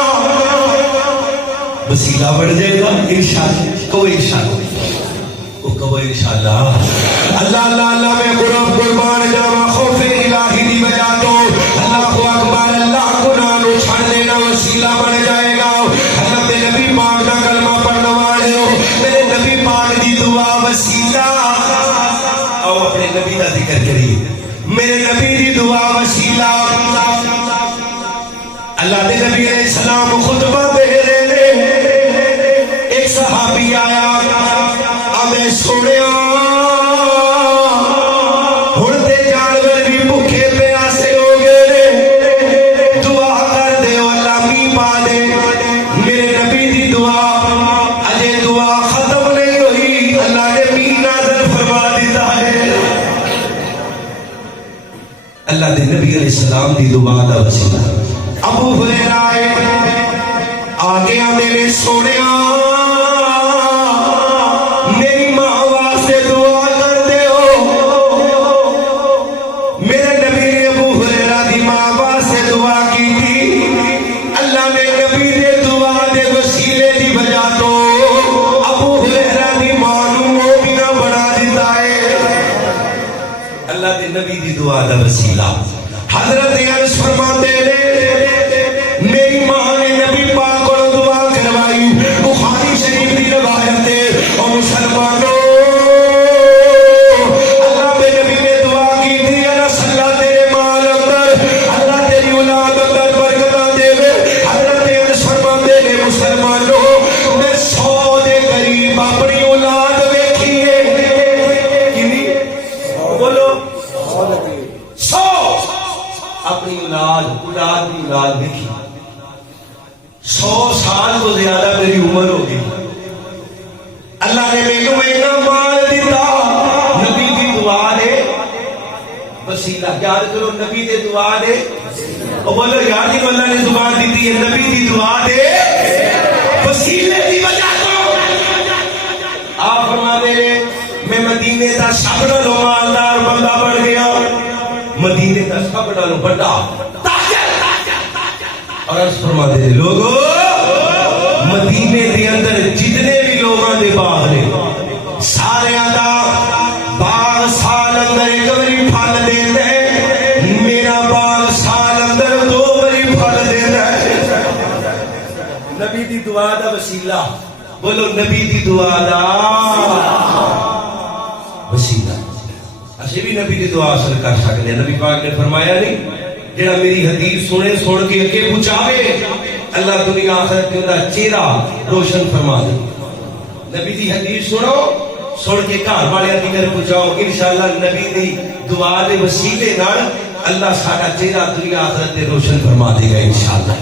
وسیلہ بڑھ جائے گا انشاءاللہ. کوئی انشاءاللہ انشاءاللہ. اللہ اللہ اللہ میں قربان جاوا خوف الہی دی وجہ تو اللہ اکبر. اللہ گناہ نو چھڑ دینا وسیلہ بن جائے گا. اللہ دے نبی پاک دا کلمہ پڑھنے والے ہو, میرے نبی پاک دی دعا وسیلہ. آؤ اپنے نبی دا ذکر کریے, میرے نبی دی دعا وسیلہ. اللہ دے نبی علیہ السلام خطبہ دے رہے نے, ایک صحابی آیا, میں سنیا ہن تے جانور بھی بھوکے پیاسے ہو گئے, دعا کر دے اللہ میاں پا دے. میرے نبی دی دعا اجے دعا ختم نہیں ہوئی, اللہ نے میاں نازل فرما دیتا ہے. اللہ دے نبی علیہ السلام دی دعا دا وسیلہ. ابو ہریرہ آگے آدھے نے سنیا نبی دی دعا دا وسیلہ. حضرت انس فرماتے نے میری ماں نے نبی پاک کو دعا کروائی. بخاری شریف دی روایت ہے. او مسلمانوں, اللہ کے نبی نے دعا کی تھی, انس اللہ تیرے مال اندر, اللہ تیری اولاد اندر برکتاں دے. حضرت انس فرماتے نے مسلمانوں, میں 100 دے قریب اپنی اولاد ویکھی ہے. کتنی بولو, 100 اپنی اولاد کی اولاد دیکھی. 100 سال کو زیادہ میری عمر ہو گئی. اللہ نے مینوں اینا مال دیتا. نبی دی دعا دے وسیلہ. یاد کرو نبی دے دعا دے. اور بولو یاد ہی اللہ نے زبان دیتی ہے نبی دی دعا دے وسیلے دی وجہ تو. آپ فرما دے رہے میں مدینے دا سب نالوں مالدار بندہ بن گیا, مدینے دا سب نالوں بڑا تاجر. اور اس فرما دے لوگو مدینے دے اندر جتنے بھی لوگاں دے باغ نے سارے دا باغ سال اندر ایک باری پھل دیندا ہے. میرا باغ سال اندر 2 باری پھل دیندا ہے. نبی دی دعا دا وسیلہ. بولو نبی دی دعا دا وسیلہ. اسی بھی نبی دی دعا اثر کر سکتے ہیں. نبی پاک نے فرمایا نہیں جڑا میری حدیث سنے سن کے اگے پہنچاوے اللہ دنیا آخرت کے اندر چہرہ روشن فرما دے. نبی دی حدیث سنو, سن کے گھر والے تک پہنچاؤ, انشاءاللہ نبی دی دعا دے وسیلے نال اللہ ساڈا چہرہ دنیا آخرت تے روشن فرما دے گا انشاءاللہ.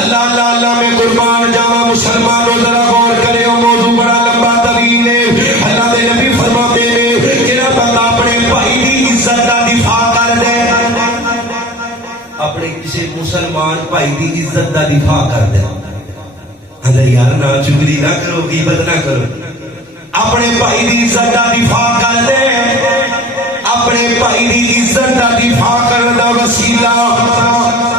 اللہ اللہ اللہ میں قربان جاواں. مسلمانوں ذرا غور کرے, موضوع بڑا لمبا طویل ہے. اللہ دے نبی فرماتے ہیں جڑا بندہ اپنے بھائی دی عزت دا دفاع کر دے, اپنے کسی مسلمان بھائی دی عزت دا دفاع کر دے. اللہ یار نہ چگلی نہ کرو, غیبت نہ کرو. اپنے بھائی دی عزت دا دفاع کر دے, اپنے بھائی دی عزت دا دفاع کرنے دا وسیلہ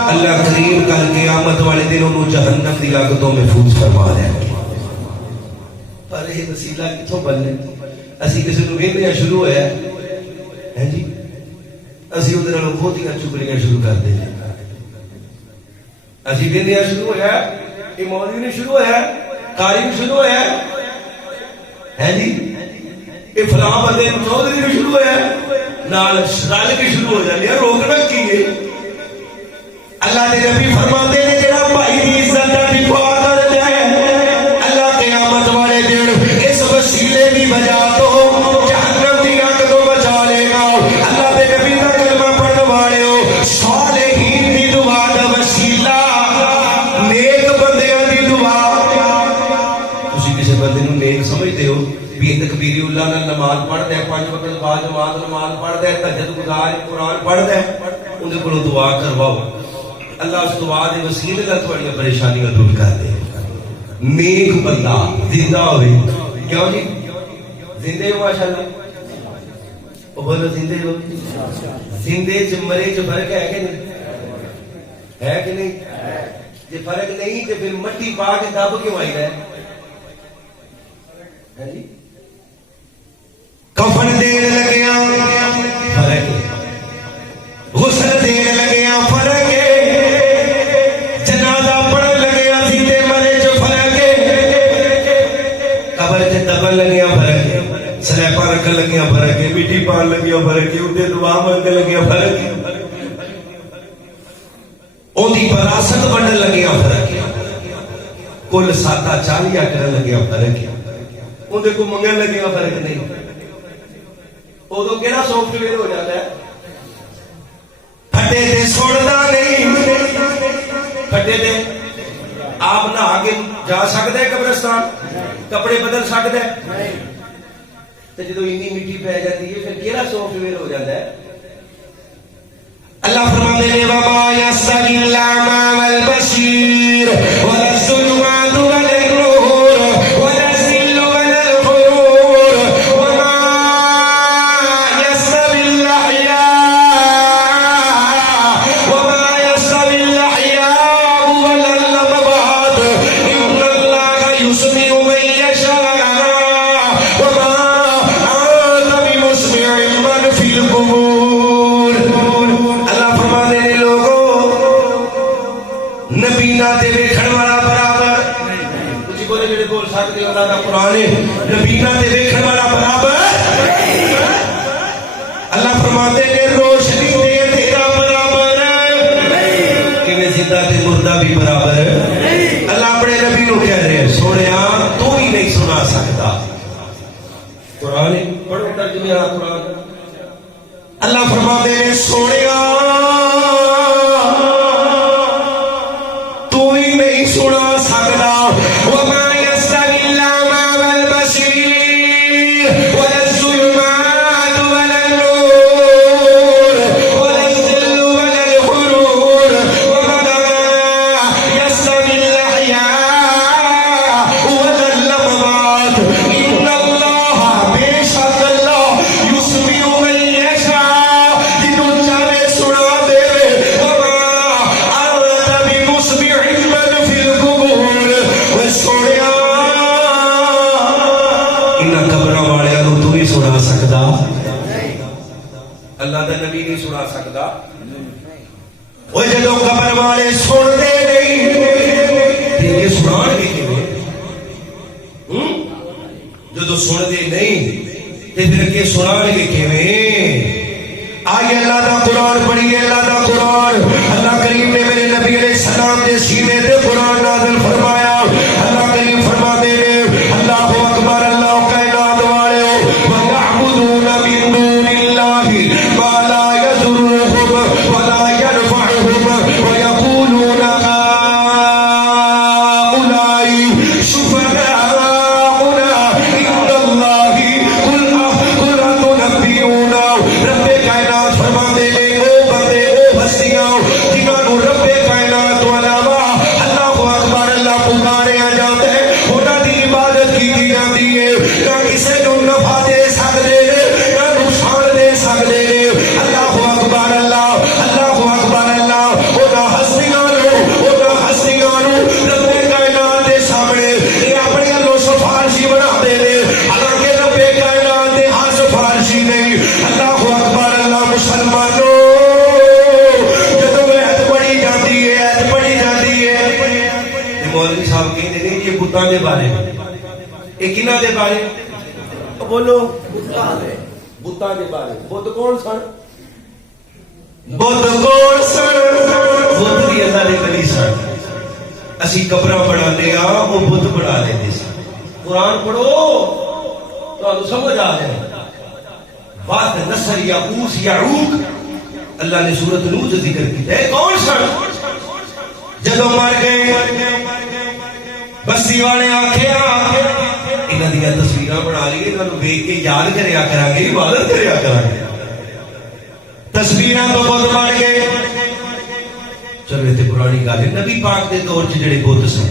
اللہ کریم کر کے قیامت والے دنوں کو جہنم دی آگ تو محفوظ فرما دے. پر یہ وسیلہ کتوں بننے؟ اسی کسی کو ویکھنا شروع ہوا ہے جی, اسی اودے نال بہتیاں چگلیاں شروع کر دیں. اسی ویکھنا شروع ہوا ہے, مولوی نے شروع ہوا ہے, قاری نے شروع ہوا ہے جی, یہ فلاں بندے چودھری نے شروع ہوا ہے, نال رل کے شروع ہو جاتے ہیں. روکنا کی ہے؟ اللہ کے نبی فرماتے ہیں جڑا بھائی دی عزت دا دفاع کر دے اللہ قیامت والے دن اس وسیلے دی وجہ تو جہنم دی آگ تو بچا لے گا. اللہ کے نبی دا کلمہ پڑھنے والے ہو, صالحین دی دعا دا وسیلہ, نیک بندے تکبیر اللہ نال نماز پڑھدا ہے، 5 وقت بعد نماز پڑھدا ہے، تہجد گزار قرآن پڑھدا ہے، اون دے کولوں دعا کرواؤ، اللہ اس دعا دے وسیلے نال تہاڈیاں پریشانیاں دور کر دے۔ نیک بندہ زندہ ہوئے، کیوں جی زندے ہو ماشاءاللہ، او بولو زندے ہو، زندے چ مرے چ فرق ہے کہ نہیں؟ ہے کہ نہیں؟ جی فرق نہیں تو پھر مٹی پا کے دب کیوں آئی ہے؟ کفن دین لگیا فرق ہے، غسل دین لگیا فرق ہے، جنازہ پڑھن لگیا زندے مرے چ فرق ہے، قبر چ دبن لگیا فرق ہے، سلیپا رکھن لگیا فرق ہے، مٹی پان لگیا فرق ہے، اندے دعا منگن لگیا فرق ہے، اندی وراثت ونڈن لگیا فرق ہے، کل ساتا چالیا کرن لگیا فرق ہے، اندے کو منگن لگیا فرق نہیں۔ ادو کہڑا سافٹ ویئر ہو جاتا ہے؟ پھٹے تے سوڑتا نہیں، پھٹے تے آپ نہا کے جا سکتا ہے قبرستان، کپڑے بدل سکتا ہے، تو جدو انی مٹی پہ جاتی ہے پھر کہڑا سافٹ ویئر ہو جاتا ہے؟ اللہ فرماتے ہیں وَمَا يَسْتَوِي الْأَعْمَى وَالْبَصِيرُ وَلَا الظُّلُمَاتُ وَلَا النُّورُ وَلَا الظِّلُّ وَلَا الْحُرُورُ وَمَا يَسْتَوِي الْأَحْيَاءُ وَلَا الْأَمْوَاتُ إِنَّ اللَّهَ يُسْمِعُ مَن يَشَاءُ وَمَا أَنتَ بِمُسْمِعٍ مَّن فِي الْقُبُورِ۔ نبی نہ تے ویکھن والا برابر، کچھ بولے جڑے بول سکتے اللہ دا قرآن ہے، نبی نہ تے ویکھن والا برابر، اللہ فرماتے ہیں روشنی تے اندھیرا برابر، کہ زندہ تے مردہ بھی برابر، اللہ اپنے نبی نو کہہ رہے ہیں سونیا تو ہی نہیں سنا سکتا، قرآن ہے، پڑھو ترجمہ قرآن، اللہ فرماتے ہیں سونیا سنا سکتا، وما يستوي الأعمى والبصير ولا الظلمات ولا النور ولا الظل ولا الحرور وما يستوي الأحياء ولا الأموات إن الله بشك الله يسمع من يشاء جنوں چاہے سنا دے، وما أنت بمسمع من في سنا سکتا، اللہ دا نبی نہیں سنا سکتا، وہ جدو قبر والے سنتے نہیں یہ سنان گے کیویں؟ جدو سنتے نہیں تے پھر کے سنان گے کیویں؟ آئیے اللہ دا قرآن پڑھیے، اللہ دا قرآن، اللہ کریم نے میرے نبی علیہ السلام کے سینے تے قرآن نازل فرمایا، اللہ کریم فرماتے ہیں اللہ اکبر، اللہ کائنات والے وَيَعْبُدُونَ مِن دُونِ اللَّهِ مَا لَا يَضُرُّهُمْ وَلَا يَنفَعُهُمْ وَيَقُولُونَ هَؤُلَاءِ شُفَعَاؤُنَا عِندَ اللَّهِ قُلْ أَتُنَبِّئُونَ رب کائنات فرماتے ہیں او بندے او ہستیاں جنہاں نو رب کائنات والا اللہ اکبر اللہ پکارے جاتے ہیں، انہاں دی عبادت کی جاتی ہے، نہ کسی کو نفع دے سکتے نہ نقصان دے سکتے، اللہ اکبر اللہ، اللہ اکبر اللہ، انہاں ہستیاں نو رب کائنات دے سامنے یہ اپنے اللہ سفارشی بنا دے، حالانکہ رب کائنات دے ہر سفارشی نہیں، اللہ اکبر اللہ۔ مسلمانوں جدو ایت پڑھی جاتی ہے، ایت پڑھی جاتی ہے، مولوی صاحب کہتے ہیں یہ بتاں دے بارے یہ کنہ دے بارے بولو، بتاں دے بارے، بت کون سن؟ بت کون سن؟ بت بھی اللہ دے ولی سن، اسی قبراں بنا لیا وہ بت بنا لیندے سن۔ قرآن پڑھو تو سمجھ آ جائے، واد نصر یعوس یعوق اللہ نے سورۃ نوح ذکر کیا ہے، کون سن؟ جدو مر گئے بستی والے آکھیا انہاں دی تصویر تصویراں بنا لیے انہوں ویک کے یاد کریا کرانگے عبادت کریا کرانگے تصویراں تو بت بن گئے چلو یہ پرانی گل ہے نبی پاک دے دور چ جڑے بت سن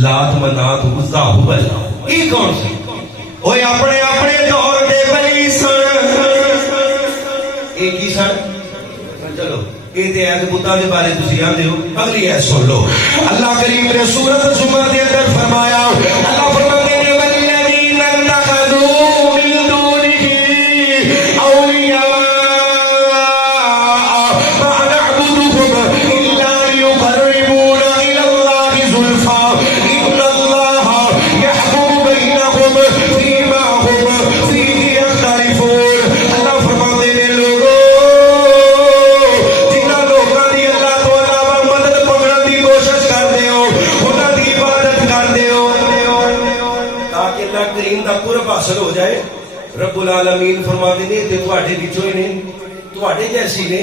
لات منات عزا ہبل یہ کون سی اوے اپنے اپنے دور دے ولی سن ایک ہی سن چلو یہ تے ایت بتاں دے بارے تسی جاندے ہو اگلی ایت سن لو اللہ کریم نے سورۃ زمر دے اندر فرمایا اللہ فرماتے ہیں والذین اتخذوا من دونه اولیاء ما نعبدهم الا ليقربونا الى الله زلفى ان الله يحكم بينهم فيما هم فيه يختلفون اللہ فرماتے ہیں لوگوں جنہاں لوگاں دی اللہ تو علاوہ مدد پکڑن دی کوشش کردے ہو انہاں دی عبادت کردے ہو تاکہ اللہ کریم دا قرب حاصل ہو جائے رب العالمین فرماتے ہیں تے تواڈے وچوں ہی نے تواڈے جیسی نے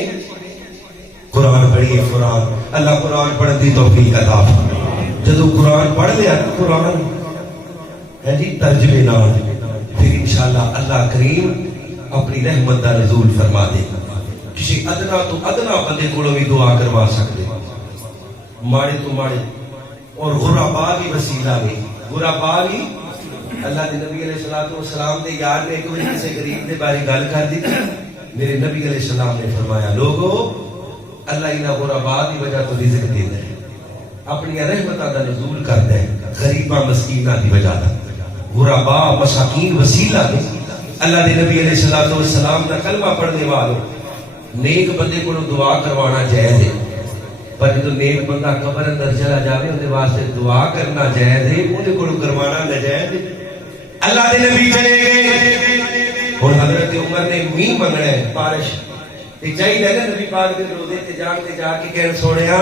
قرآن پڑھیے قرآن اللہ قرآن پڑھن دی توفیق عطا فرمائے جدو قرآن پڑھ لیا قرآن ہے جی ترجمے نال پھر انشاءاللہ اللہ کریم اپنی رحمت دا نزول فرما دے کسی ادنا تو ادنا بندے کو بھی دعا کروا سکتے ماڑے تو ماڑے اور غربا بھی وسیلہ میں غربا بھی اللہ دے نبی علیہ الصلوۃ والسلام دے یار نے ایک بار کسی غریب دے بارے گل کر دی میرے نبی علیہ السلام نے فرمایا لوگو اللہ انہاں غربا دی وجہ تو رزق دیندا ہے اپنی رحمتاں دا نزول کردا ہے غریباں مسکیناں دی وجہ دا غربا مساکین وسیلہ ہے اللہ دے نبی علیہ الصلوۃ والسلام دا کلمہ پڑھنے والوں نیک بندے کو دعا کروانا جائز ہے پر جو نیک بندہ قبر اندر چلا جاوے اندے واسطے دعا کرنا جائز ہے اندے کو کروانا ناجائز ہے اللہ دے نبی چلے گئے اور حضرت عمر نے مین منگنا ہے بارش تے چاہیے نا نبی پاک دے روزے تے جا کے کہن سونیا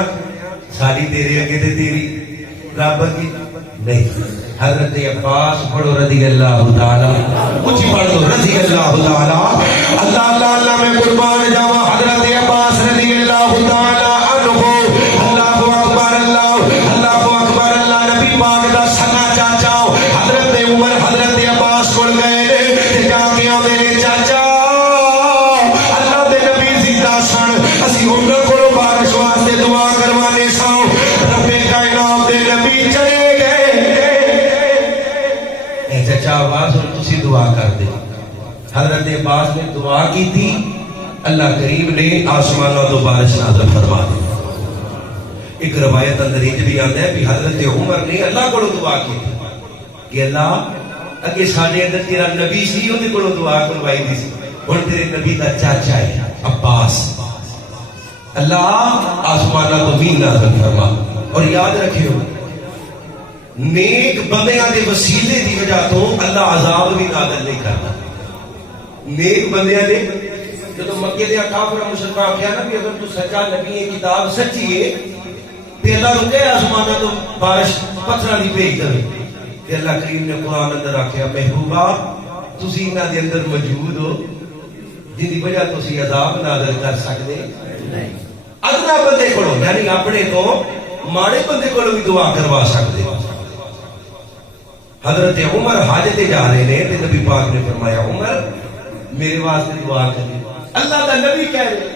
ساری تیرے اگے تے تیری رب کی نہیں حضرت عباس پڑھو رضی اللہ تعالی کچھ پڑھ دو رضی اللہ تعالی اللہ اللہ اللہ میں قربان جاواں حضرت عباس رضی اللہ تعالی عنہ اللہ اکبر اللہ اکبر اللہ نبی پاک دا سنا چاچا حضرت عمر حضرت عباس کول گئے تے جا کے میرے چاچا اللہ دے نبی زندہ سن اسی انہاں کول بارش واسطے دعا کروانے سا رب کائنات دے نبی چلے گئے اے چاچا آواز اور تسی دعا کر دے حضرت عباس نے دعا کی تھی اللہ کریم نے آسمانوں تو بارش نازل فرما دی ایک روایت اندر یہ بھی آتا ہے کہ حضرت عمر نے اللہ کو دعا کی تھی کہ اللہ اگے ساڈے اندر تیرا نبی سی اون کو دعا کروائی دی سی ہن تیرے نبی دا چاچا ہے عباس اللہ آسمانوں تو بھی نازل فرما اور یاد رکھیو نیک بندیاں دے وسیلے دی وجہ تو اللہ عذاب بھی نازل نہیں کرتا نیک بندیاں دے جب مکے دے کافر مشرکاں کہیا نا کہ اگر تو سچا نبی ہے کتاب سچی ہے تے اللہ رکے آسماناں تو بارش پتھراں دی بھیج دے تے اللہ کریم نے قرآن اندر آکھیا محبوبا تسی انہاں دے اندر موجود ہو جن دی وجہ تسی عذاب نازل کر سکدے نہیں ادنا بندے کولوں یعنی اپنے تو ماڑے بندے کولوں بھی دعا کروا سکدے حضرت عمر حج تے جا رہے نے تے نبی پاک نے فرمایا عمر میرے واسطے دعا کریں اللہ دا نبی کہہ رہے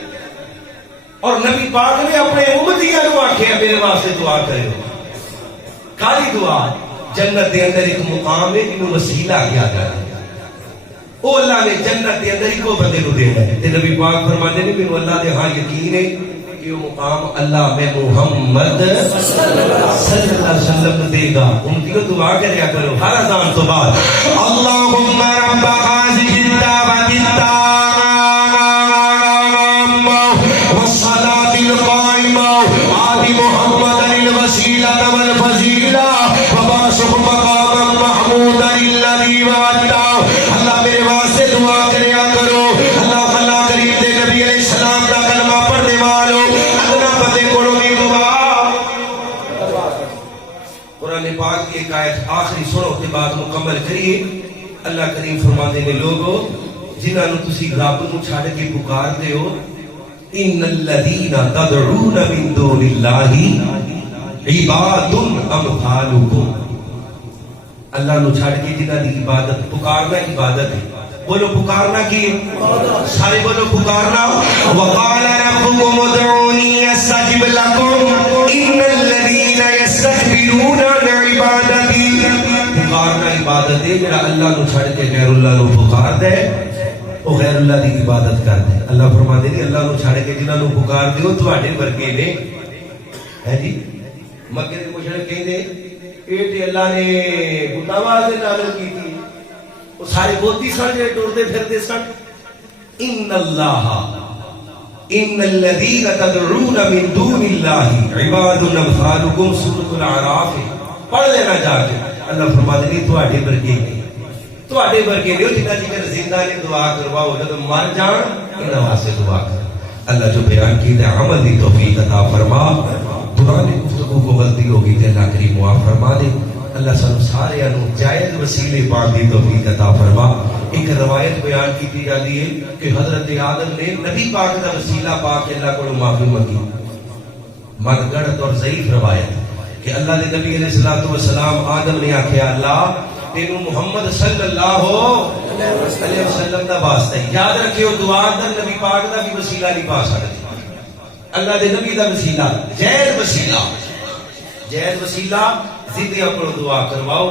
اور نبی پاک نے اپنے امتیاں نو آکھیا میرے واسطے دعا کرو کالی دعا جنت دے اندر ایک مقام ہے جنوں وسیلہ کیا جاتا ہے او اللہ نے جنت دے اندر ایک بندے کو دینا ہے تے نبی پاک فرماتے ہیں کہ اللہ دے ہاں یقین ہے کہ وہ مقام اللہ میں محمد صلی اللہ علیہ وسلم دے گا ان کی دعا کریا کرو ہر اذان تو بعد اللہم رب هذه الدعوة التامة والصلاة القائمة آت محمدا الوسيلة والفضيلة وبعثه مقاما محمودا الذي وعدته اللہ میرے واسطے دعا کریا کرو اللہ کریم دے نبی علیہ السلام کا کلمہ پڑھنے والوں قرآن پاک کی ایک آیت آخری سنو کے بعد مکمل کریے اللہ کریم فرماتے ہیں لوگوں جنہاں نو تسی رب نو چھڑ کے پکارتے ہو ان الذین تدعون من دون اللہ عباد امثالکم اللہ نو چھڑ کے جنہاں دی عبادت پکارنا عبادت ہے. بولو پکارنا کی سارے بولو پکارنا. وقال ربكم ادعوني استجب لكم ان الذين يستكبرون عن عبادتي. پکارنا عبادت ہے. جڑا اللہ نو چھڑ کے غیر اللہ نو پکار دے وہ غیر اللہ دی عبادت کر دے. اللہ فرماتے ہیں اللہ نو چھڑ کے جنہاں نو پکار دے وہ تواڈے ورگے نے ہے جی. مکے دے مشرک کہندے اے تے اللہ نے بتاواز نازل کیتی وہ سارے بوتی سن جو ٹردے پھردے سن. ان اللہ ان الذین تدعون من دون اللہ عباد امثالکم. سورۃ الاعراف پڑھ لینا جا کے. اللہ فرماتے ہیں تواڈے ورگے نے تواڈے ورگے نے جنہاں جکر زندہ نے دعا کرواؤ جب مر جان انہاں واسطے دعا کر. اللہ جو بیان کیتا ہے عمل دی توفیق عطا فرما. پرانی گفتگو کو غلطی ہوگی تے اللہ کریم معاف فرما دے. اللہ سانو سارے انو جائز وسیلے پاک دی توفیق عطا فرما. ایک روایت بیان کی جاتی ہے کہ حضرت آدم نے نبی پاک دا وسیلہ پا کے اللہ کو معافی منگی. من گڑت اور ضعیف روایت کہ اللہ دے نبی علیہ السلام آدم نے آکھیا اللہ تینوں محمد صلی اللہ علیہ وسلم دا واسطہ. یاد رکھیو دعا اندر نبی پاک دا بھی وسیلہ نہیں پا سکتے. اللہ دے نبی دا وسیلہ جائز وسیلہ زندیاں کو دعا کرواؤ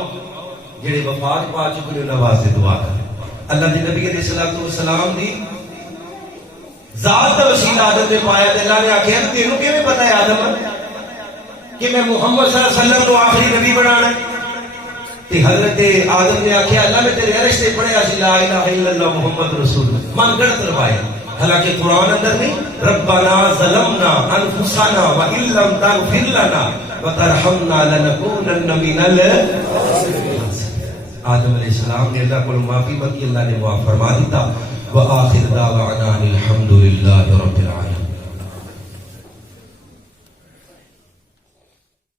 جڑے وفات پا چکے انہاں واسطے دعا کر. اللہ دے نبی علیہ السلام دی ذات دا وسیلہ آدم نے پایا تے اللہ نے آکھیا تینوں کیویں پتہ ہے آدم کہ میں محمد صلی اللہ علیہ وسلم کو آخری نبی بنانا ہے. تے حضرت آدم نے آکھیا اللہ میں تیرے عرش تے پڑھیا سی لا الہ الا اللہ محمد رسول اللہ. من گڑت روایت حالانکہ قرآن اندر نہیں. ربنا ظلمنا انفسنا وان لم تغفر لنا وترحمنا لنكونن من الخاسرین. آدم علیہ السلام نے اللہ کو معافی مانگی. اللہ نے معاف فرما دیتا. وآخر دعوانا الحمد للہ رب العالمین.